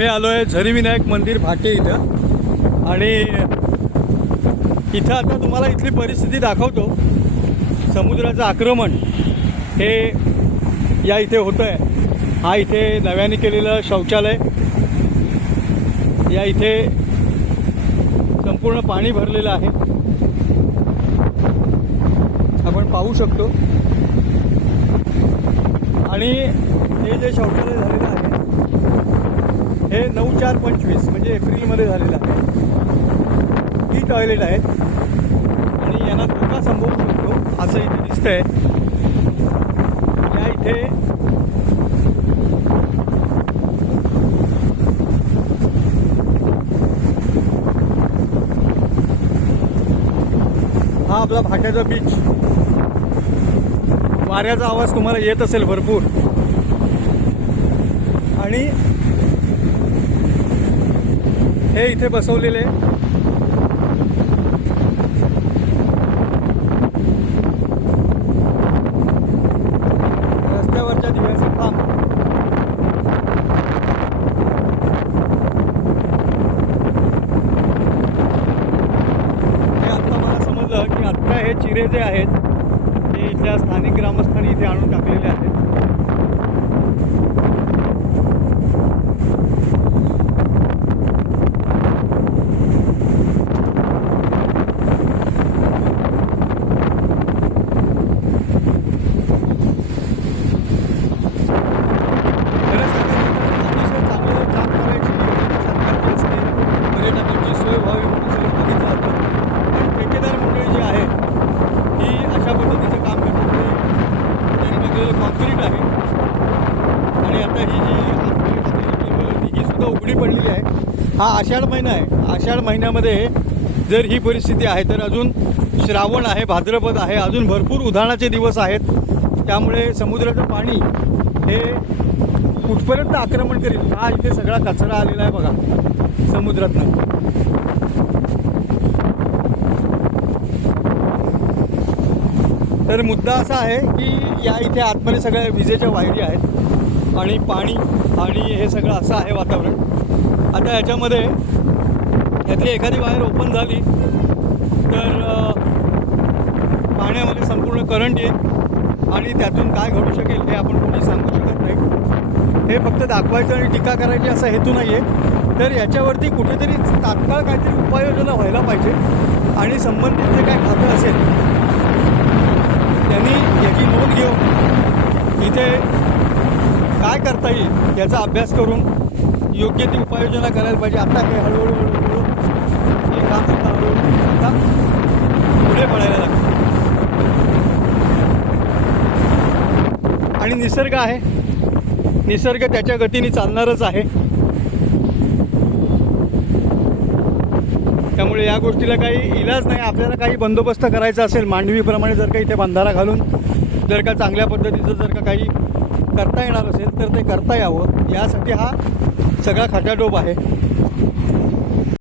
मी आलो आहे झरीविनायक मंदिर भाटे इथं. आणि इथं आता तुम्हाला इथली परिस्थिती दाखवतो. समुद्राचं आक्रमण हे या इथे होतं आहे हा इथे नव्याने केलेलं शौचालय. या इथे संपूर्ण पाणी भरलेलं आहे. आपण पाहू शकतो. आणि हे जे शौचालय झालेलं हे नऊ चार पंचवीस म्हणजे एप्रिलमध्ये झालेलं आहे. ही टॉयलेट आहेत. आणि यांना धोका संभवू शकतो असं इथे दिसतंय. या इथे हा आपला भाट्याचा बीच वाऱ्याचा आवाज तुम्हाला येत असेल भरपूर. आणि हे इथे बसवलेले. रस्त्यावरच्या दिव्याचे काम हे आत्ता मला समजलं की आत्ता हे चिरे जे आहेत ते इथल्या स्थानिक ग्रामस्थांनी इथे आणून टाकलेले आहेत खरं सांगायचं तर अतिशय चांगलं काम करायची सरकारची असते पर्यटकांची सोय व्हावी म्हणून सगळं बघितलं जातं पण ठेकेदार मंडळी जी आहे ही अशा पद्धतीचं काम करतात ते त्यांनी टाकलेलं कॉन्क्रीट आहे आणि आता ही जी आतमध्ये टाकलेली केबल होती ही सुद्धा उघडी पडलेली आहे. हा आषाढ महिना आहे. आषाढ महिन्यामध्ये जर ही परिस्थिती आहे तर अजून श्रावण आहे भाद्रपद आहे अजून भरपूर उधाणाचे दिवस आहेत. त्यामुळे समुद्राचं पाणी हे कुठपर्यंत आक्रमण करेल हा इथे सगळा कचरा आलेला आहे बघा समुद्रातनं. तर मुद्दा असा आहे की या इथे आतमध्ये सगळ्या विजेच्या वायरी आहेत. आणि पाणी आणि हे सगळं असं आहे वातावरण. आता याच्यामध्ये यातली एखादी वायर ओपन झाली तर पाण्यामध्ये संपूर्ण करंट येईल आणि त्यातून काय घडू शकेल हे आपण कोणी सांगू शकत नाही. हे फक्त दाखवायचं आणि टीका करायची असा हेतू नाही आहे तर याच्यावरती कुठेतरी तात्काळ काहीतरी उपाययोजना व्हायला पाहिजे आणि संबंधित जे काय खातं असेल त्यांनी याची नोंद घेऊन इथे काय करता येईल याचा अभ्यास करून योग्य ती उपाययोजना करायला पाहिजे. आता हे हळूहळू हळूहळू हे काम सुद्धा हळूहळू आता पुढे पडायला लागतं आणि निसर्ग आहे. निसर्ग त्याच्या गतीने चालणारच आहे. त्यामुळे या गोष्टीला काही इलाज नाही. आपल्याला काही बंदोबस्त करायचा असेल मांडवीप्रमाणे जर का इथे बंधारा घालून जर का चांगल्या पद्धतीचं जर का काही करता येणार असेल तर ते करता यावं. यासाठी हा सगळा खटाटोप आहे.